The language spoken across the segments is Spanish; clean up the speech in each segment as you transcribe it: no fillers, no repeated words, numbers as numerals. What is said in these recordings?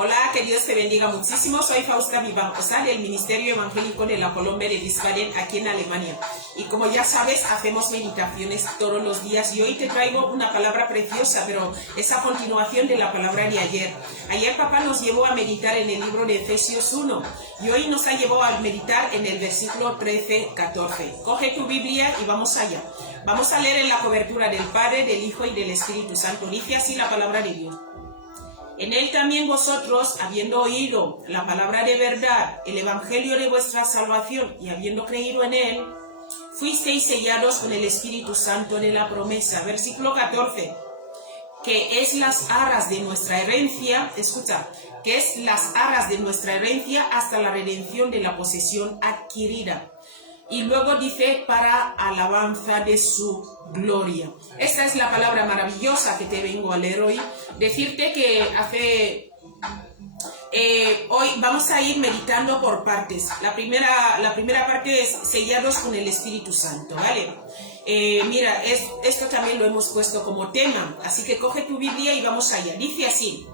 Hola, que Dios te bendiga muchísimo. Soy Fausta Vivancosa del Ministerio Evangélico de la Colombe de Wiesbaden, aquí en Alemania. Y como ya sabes, hacemos meditaciones todos los días y hoy te traigo una palabra preciosa, pero es a continuación de la palabra de ayer. Ayer papá nos llevó a meditar en el libro de Efesios 1 y hoy nos ha llevado a meditar en el versículo 13-14. Coge tu Biblia y vamos allá. Vamos a leer en la cobertura del Padre, del Hijo y del Espíritu Santo. Dice así la palabra de Dios. En él también vosotros, habiendo oído la palabra de verdad, el evangelio de vuestra salvación, y habiendo creído en él, fuisteis sellados con el Espíritu Santo de la promesa. Versículo 14. Que es las arras de nuestra herencia, escucha, que es las arras de nuestra herencia hasta la redención de la posesión adquirida. Y luego dice, para alabanza de su gloria. Esta es la palabra maravillosa que te vengo a leer hoy. Decirte que hoy vamos a ir meditando por partes. La primera parte es sellados con el Espíritu Santo, ¿vale? Mira, esto también lo hemos puesto como tema. Así que coge tu Biblia y vamos allá. Dice así.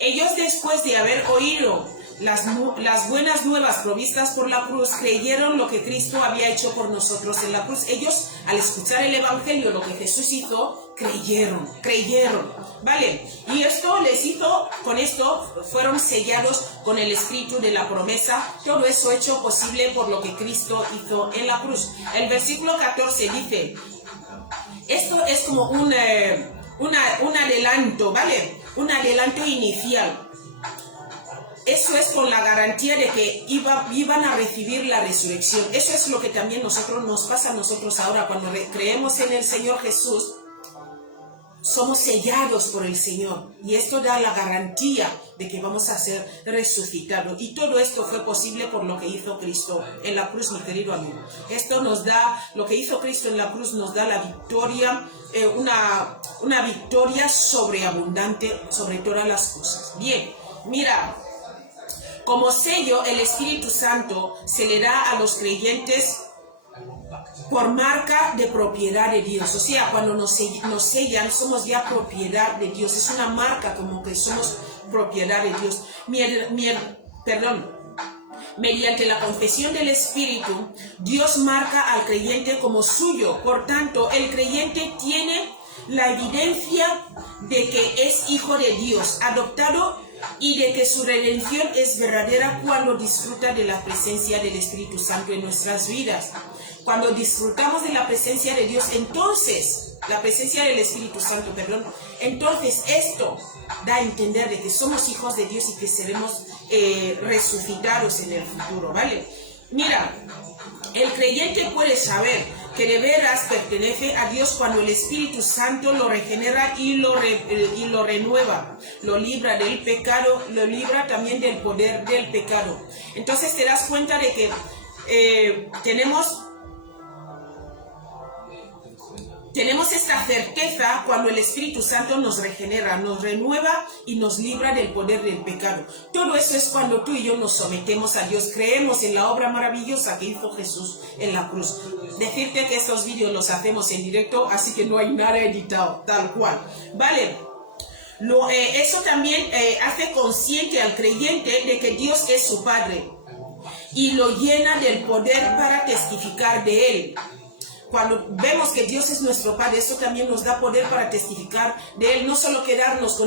Ellos, después de haber oído las buenas nuevas provistas por la cruz, creyeron lo que Cristo había hecho por nosotros en la cruz. Ellos, al escuchar el evangelio, lo que Jesús hizo, creyeron, ¿vale? Y esto les hizo, con esto fueron sellados con el espíritu de la promesa. Todo eso hecho posible por lo que Cristo hizo en la cruz. El versículo 14 dice, esto es como un adelanto, ¿vale? Un adelanto inicial. Eso es con la garantía de que iban a recibir la resurrección. Eso es lo que también nos pasa a nosotros ahora. Cuando creemos en el Señor Jesús, somos sellados por el Señor. Y esto da la garantía de que vamos a ser resucitados. Y todo esto fue posible por lo que hizo Cristo en la cruz, mi querido amigo. Esto nos da, lo que hizo Cristo en la cruz nos da la victoria, una victoria sobreabundante sobre todas las cosas. Bien, mira. Como sello, el Espíritu Santo se le da a los creyentes por marca de propiedad de Dios. O sea, cuando nos sellan, somos ya propiedad de Dios. Es una marca como que somos propiedad de Dios. Mediante la confesión del Espíritu, Dios marca al creyente como suyo. Por tanto, el creyente tiene la evidencia de que es hijo de Dios, adoptado, y de que su redención es verdadera cuando disfruta de la presencia del Espíritu Santo en nuestras vidas. Cuando disfrutamos de la presencia de Dios, entonces, la presencia del Espíritu Santo, entonces esto da a entender de que somos hijos de Dios y que seremos resucitados en el futuro, ¿vale? Mira, el creyente puede saber que de veras pertenece a Dios cuando el Espíritu Santo lo regenera y lo renueva, lo libra del pecado, lo libra también del poder del pecado. Entonces te das cuenta de que tenemos esta certeza cuando el Espíritu Santo nos regenera, nos renueva y nos libra del poder del pecado. Todo eso es cuando tú y yo nos sometemos a Dios, creemos en la obra maravillosa que hizo Jesús en la cruz. Decirte que estos vídeos los hacemos en directo, así que no hay nada editado, tal cual, ¿vale? Eso también hace consciente al creyente de que Dios es su Padre y lo llena del poder para testificar de Él. Cuando vemos que Dios es nuestro Padre, eso también nos da poder para testificar de Él, no solo quedarnos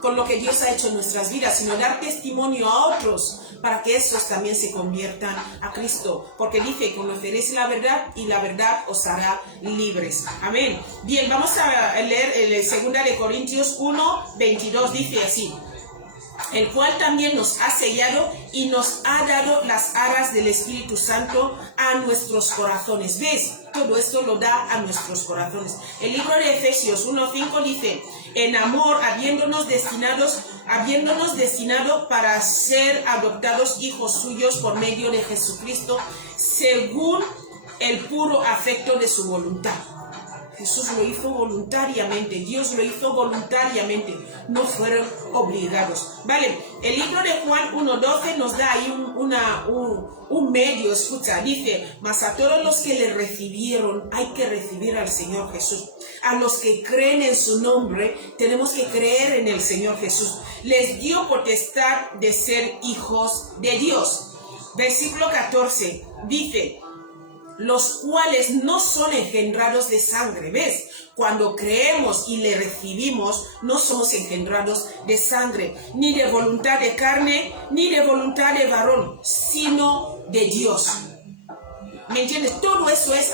con lo que Dios ha hecho en nuestras vidas, sino dar testimonio a otros para que esos también se conviertan a Cristo. Porque dice, conoceréis la verdad y la verdad os hará libres. Amén. Bien, vamos a leer el 2 de Corintios 1:22, dice así. El cual también nos ha sellado y nos ha dado las arras del Espíritu Santo a nuestros corazones. ¿Ves? Todo esto lo da a nuestros corazones. El libro de Efesios 1:5 dice, en amor, habiéndonos destinado para ser adoptados hijos suyos por medio de Jesucristo, según el puro afecto de su voluntad. Jesús lo hizo voluntariamente, Dios lo hizo voluntariamente, no fueron obligados. Vale, el libro de Juan 1:12 nos da ahí un medio, escucha, dice, mas a todos los que le recibieron hay que recibir al Señor Jesús. A los que creen en su nombre, tenemos que creer en el Señor Jesús. Les dio potestad de ser hijos de Dios. Versículo 14, dice, los cuales no son engendrados de sangre. ¿Ves? Cuando creemos y le recibimos, no somos engendrados de sangre, ni de voluntad de carne, ni de voluntad de varón, sino de Dios. ¿Me entiendes? Todo eso es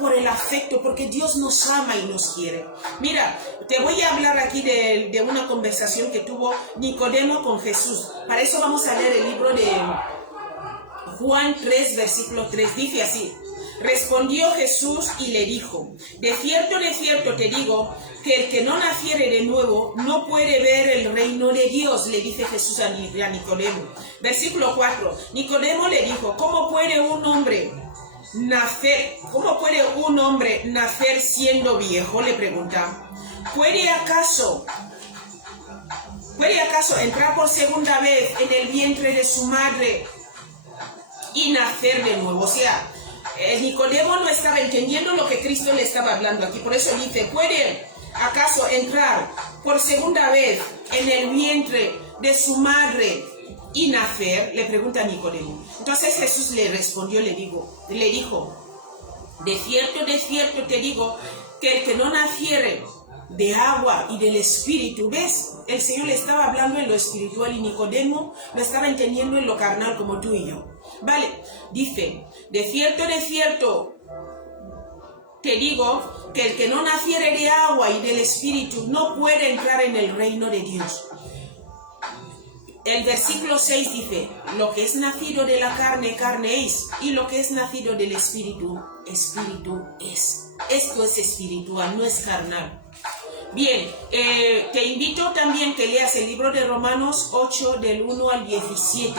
por el afecto, porque Dios nos ama y nos quiere. Mira, te voy a hablar aquí de una conversación que tuvo Nicodemo con Jesús. Para eso vamos a leer el libro de Juan 3, versículo 3, dice así. Respondió Jesús y le dijo, de cierto te digo, que el que no naciere de nuevo no puede ver el reino de Dios, le dice Jesús a Nicodemo. Versículo 4, Nicodemo le dijo, ¿cómo puede un hombre nacer siendo viejo? Le pregunta. ¿Puede acaso entrar por segunda vez en el vientre de su madre y nacer de nuevo? O sea, Nicodemo no estaba entendiendo lo que Cristo le estaba hablando aquí. Por eso dice, ¿puede acaso entrar por segunda vez en el vientre de su madre y nacer? Le pregunta a Nicodemo. Entonces Jesús le respondió, le dijo, de cierto te digo, que el que no naciere de agua y del Espíritu, ¿ves? El Señor le estaba hablando en lo espiritual y Nicodemo lo estaba entendiendo en lo carnal como tú y yo. Vale, dice, de cierto te digo que el que no naciere de agua y del Espíritu no puede entrar en el reino de Dios. El versículo 6 dice, lo que es nacido de la carne, carne es, y lo que es nacido del Espíritu, Espíritu es. Esto es espiritual, no es carnal. Bien, te invito también que leas el libro de Romanos 8 del 1 al 17.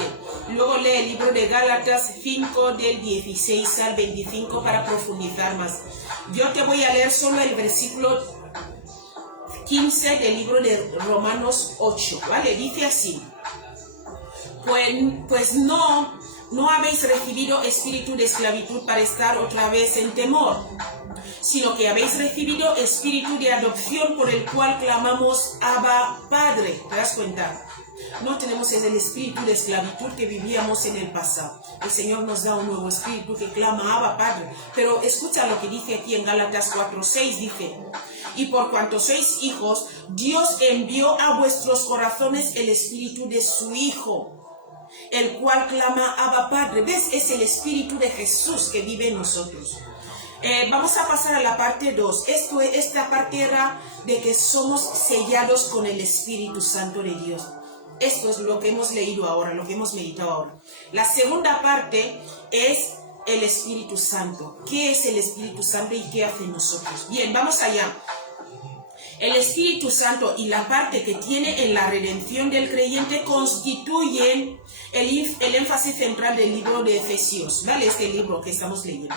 Luego lee el libro de Gálatas 5 del 16 al 25 para profundizar más. Yo te voy a leer solo el versículo 15 del libro de Romanos 8, ¿vale? Dice así. Pues no habéis recibido espíritu de esclavitud para estar otra vez en temor, sino que habéis recibido espíritu de adopción por el cual clamamos Abba Padre. ¿Te das cuenta? No tenemos el espíritu de esclavitud que vivíamos en el pasado. El Señor nos da un nuevo espíritu que clama Abba Padre. Pero escucha lo que dice aquí en Gálatas 4:6, dice, y por cuanto sois hijos, Dios envió a vuestros corazones el espíritu de su Hijo, el cual clama Abba Padre. ¿Ves? Es el espíritu de Jesús que vive en nosotros. Vamos a pasar a la parte 2. Esta parte era de que somos sellados con el Espíritu Santo de Dios. Esto es lo que hemos leído ahora, lo que hemos meditado ahora. La segunda parte es el Espíritu Santo. ¿Qué es el Espíritu Santo y qué hace en nosotros? Bien, vamos allá. El Espíritu Santo y la parte que tiene en la redención del creyente constituyen el énfasis central del libro de Efesios, ¿vale? Este libro que estamos leyendo.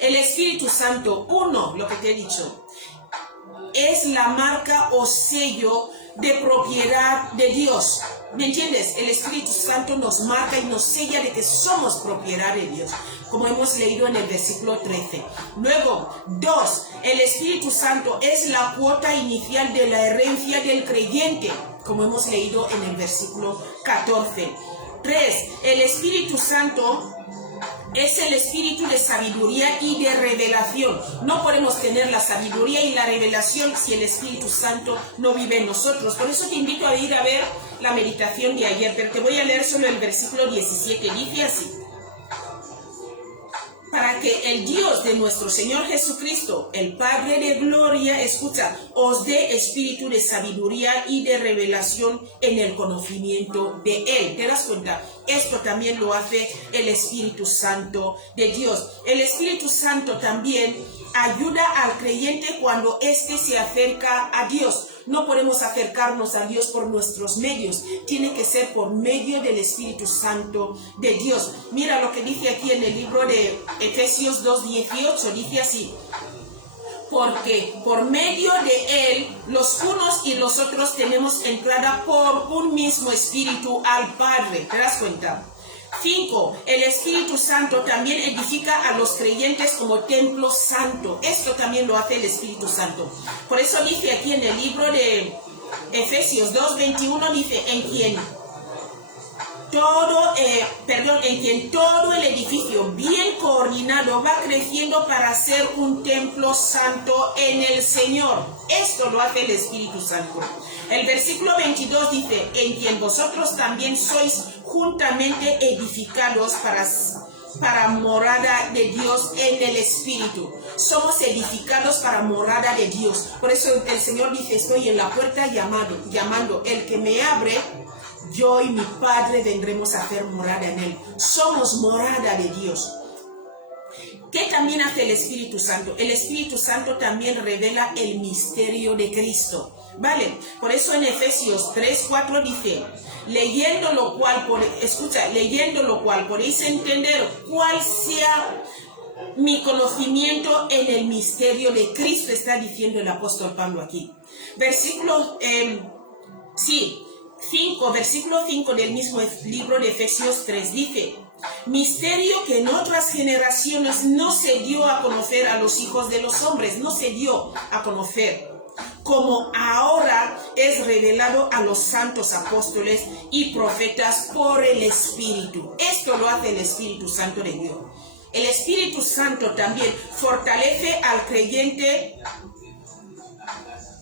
El Espíritu Santo, lo que te he dicho, es la marca o sello de propiedad de Dios. ¿Me entiendes? El Espíritu Santo nos marca y nos sella de que somos propiedad de Dios, como hemos leído en el versículo 13. Luego, 2, el Espíritu Santo es la cuota inicial de la herencia del creyente, como hemos leído en el versículo 14. 3, el Espíritu Santo es el espíritu de sabiduría y de revelación. No podemos tener la sabiduría y la revelación si el Espíritu Santo no vive en nosotros. Por eso te invito a ir a ver la meditación de ayer, pero te voy a leer solo el versículo 17. Dice así: para que el Dios de nuestro Señor Jesucristo, el Padre de gloria, escucha, os dé espíritu de sabiduría y de revelación en el conocimiento de Él. ¿Te das cuenta? Esto también lo hace el Espíritu Santo de Dios. El Espíritu Santo también ayuda al creyente cuando éste se acerca a Dios. No podemos acercarnos a Dios por nuestros medios, tiene que ser por medio del Espíritu Santo de Dios. Mira lo que dice aquí en el libro de Efesios 2:18, dice así: porque por medio de él los unos y los otros tenemos entrada por un mismo espíritu al Padre. ¿Te das cuenta? 5. El Espíritu Santo también edifica a los creyentes como templo santo. Esto también lo hace el Espíritu Santo. Por eso dice aquí en el libro de Efesios 2:21, dice, en quien todo el edificio bien coordinado va creciendo para ser un templo santo en el Señor. Esto lo hace el Espíritu Santo. El versículo 22 dice, en quien vosotros también sois juntamente edificados para morada de Dios en el Espíritu. Somos edificados para morada de Dios. Por eso el Señor dice, estoy en la puerta llamando. El que me abre, yo y mi Padre vendremos a hacer morada en él. Somos morada de Dios. ¿Qué también hace el Espíritu Santo? El Espíritu Santo también revela el misterio de Cristo. ¿Vale? Por eso en Efesios 3:4 dice, leyendo lo cual podéis entender cuál sea mi conocimiento en el misterio de Cristo, está diciendo el apóstol Pablo aquí. Versículo 5 del mismo libro de Efesios 3 dice, misterio que en otras generaciones no se dio a conocer a los hijos de los hombres, no se dio a conocer, como ahora es revelado a los santos apóstoles y profetas por el Espíritu. Esto lo hace el Espíritu Santo de Dios. El Espíritu Santo también fortalece al creyente.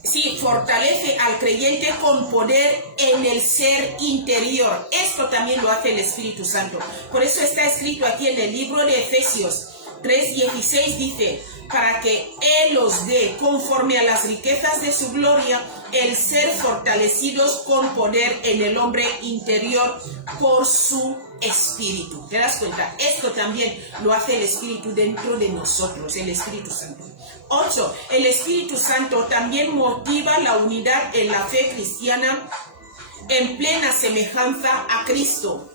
Sí, fortalece al creyente con poder en el ser interior. Esto también lo hace el Espíritu Santo. Por eso está escrito aquí en el libro de Efesios 3:16, dice, para que Él os dé, conforme a las riquezas de su gloria, el ser fortalecidos con poder en el hombre interior por su Espíritu. ¿Te das cuenta? Esto también lo hace el Espíritu dentro de nosotros, el Espíritu Santo. 8. El Espíritu Santo también motiva la unidad en la fe cristiana en plena semejanza a Cristo.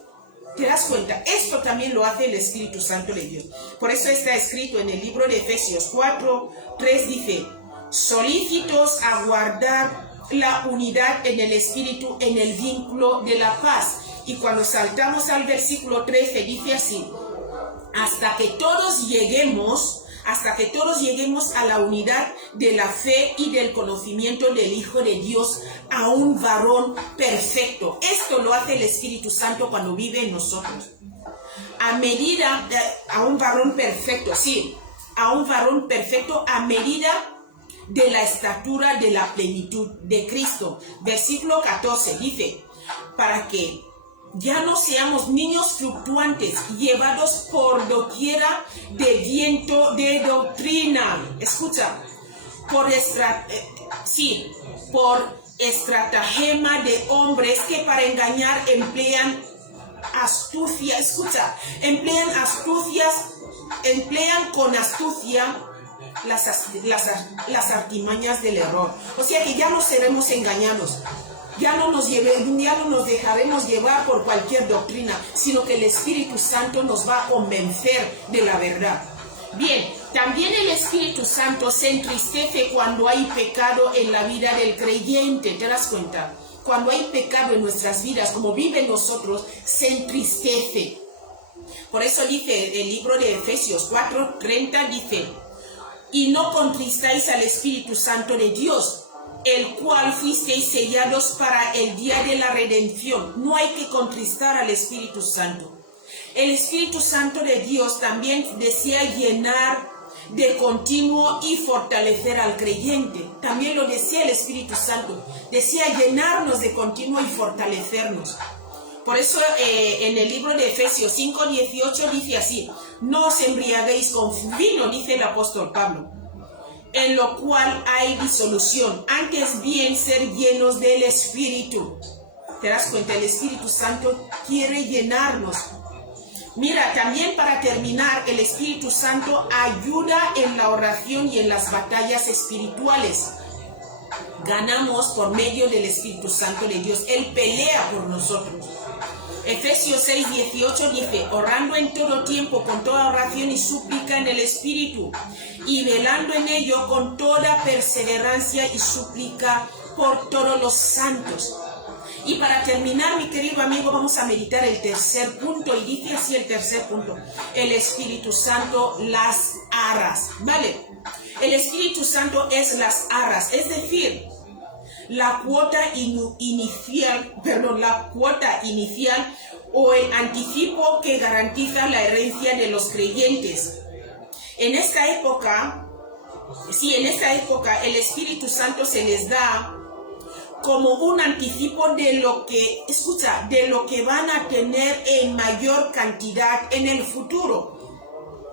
¿Te das cuenta? Esto también lo hace el Espíritu Santo de Dios. Por eso está escrito en el libro de Efesios 4:3 dice, solícitos a guardar la unidad en el Espíritu en el vínculo de la paz. Y cuando saltamos al versículo 13 dice así, hasta que todos lleguemos a la unidad de la fe y del conocimiento del Hijo de Dios, a un varón perfecto. Esto lo hace el Espíritu Santo cuando vive en nosotros. A un varón perfecto a medida de la estatura de la plenitud de Cristo. Versículo 14 dice, para que ya no seamos niños fluctuantes, llevados por doquiera de viento de doctrina. Escucha, por estratagema de hombres que para engañar emplean astucia. Escucha, emplean con astucia las artimañas del error. O sea que ya no seremos engañados. Ya no nos dejaremos llevar por cualquier doctrina, sino que el Espíritu Santo nos va a convencer de la verdad. Bien, también el Espíritu Santo se entristece cuando hay pecado en la vida del creyente. ¿Te das cuenta? Cuando hay pecado en nuestras vidas, como vive en nosotros, se entristece. Por eso dice el libro de Efesios 4:30, dice, y no contristáis al Espíritu Santo de Dios, el cual fuisteis sellados para el día de la redención. No hay que contristar al Espíritu Santo. El Espíritu Santo de Dios también desea llenar de continuo y fortalecer al creyente. También lo desea el Espíritu Santo. Desea llenarnos de continuo y fortalecernos. Por eso en el libro de Efesios 5:18 dice así, no os embriaguéis con vino, dice el apóstol Pablo, en lo cual hay disolución, antes bien ser llenos del Espíritu. ¿Te das cuenta? El Espíritu Santo quiere llenarnos. Mira, también para terminar, el Espíritu Santo ayuda en la oración y en las batallas espirituales. Ganamos por medio del Espíritu Santo de Dios. Él pelea por nosotros. Efesios 6:18 dice, orando en todo tiempo con toda oración y súplica en el Espíritu, y velando en ello con toda perseverancia y súplica por todos los santos. Y para terminar, mi querido amigo, vamos a meditar el tercer punto, y dice así el tercer punto: el Espíritu Santo, las arras, ¿vale? El Espíritu Santo es las arras, es decir, la cuota inicial o el anticipo que garantiza la herencia de los creyentes. En esta época el Espíritu Santo se les da como un anticipo de lo que van a tener en mayor cantidad en el futuro.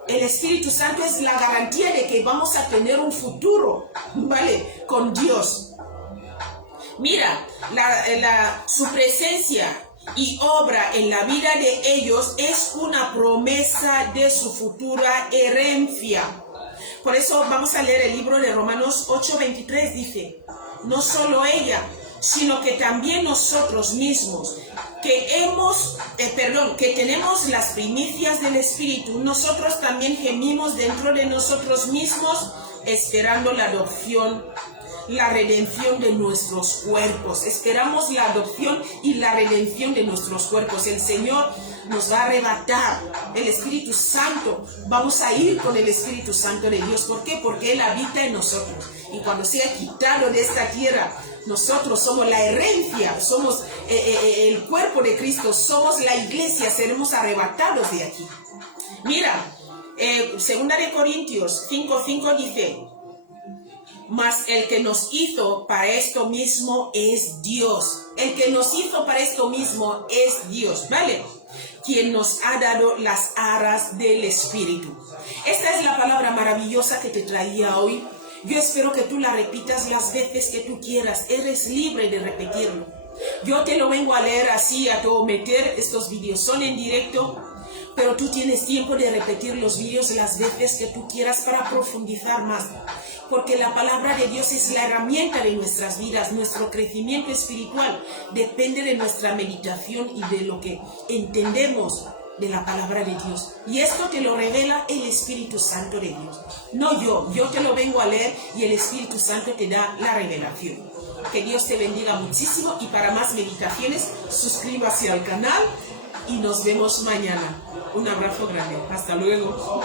El Espíritu Santo es la garantía de que vamos a tener un futuro, ¿vale? Con Dios. Mira, su presencia y obra en la vida de ellos es una promesa de su futura herencia. Por eso vamos a leer el libro de Romanos 8:23, dice, no solo ella, sino que también nosotros mismos, que tenemos las primicias del Espíritu, nosotros también gemimos dentro de nosotros mismos, esperando la adopción, la redención de nuestros cuerpos. Esperamos la adopción y la redención de nuestros cuerpos. El Señor nos va a arrebatar el Espíritu Santo. Vamos a ir con el Espíritu Santo de Dios. ¿Por qué? Porque Él habita en nosotros. Y cuando sea quitado de esta tierra, nosotros somos la herencia, somos el cuerpo de Cristo, somos la iglesia, seremos arrebatados de aquí. Mira, 2 Corintios 5:5 dice, mas el que nos hizo para esto mismo es Dios. El que nos hizo para esto mismo es Dios, ¿vale? Quien nos ha dado las arras del Espíritu. Esta es la palabra maravillosa que te traía hoy. Yo espero que tú la repitas las veces que tú quieras. Eres libre de repetirlo. Yo te lo vengo a leer así, a todo meter. Estos vídeos son en directo, pero tú tienes tiempo de repetir los vídeos las veces que tú quieras para profundizar más. Porque la palabra de Dios es la herramienta de nuestras vidas. Nuestro crecimiento espiritual depende de nuestra meditación y de lo que entendemos de la palabra de Dios. Y esto te lo revela el Espíritu Santo de Dios. No yo te lo vengo a leer y el Espíritu Santo te da la revelación. Que Dios te bendiga muchísimo, y para más meditaciones suscríbase al canal y nos vemos mañana. Un abrazo grande. Hasta luego.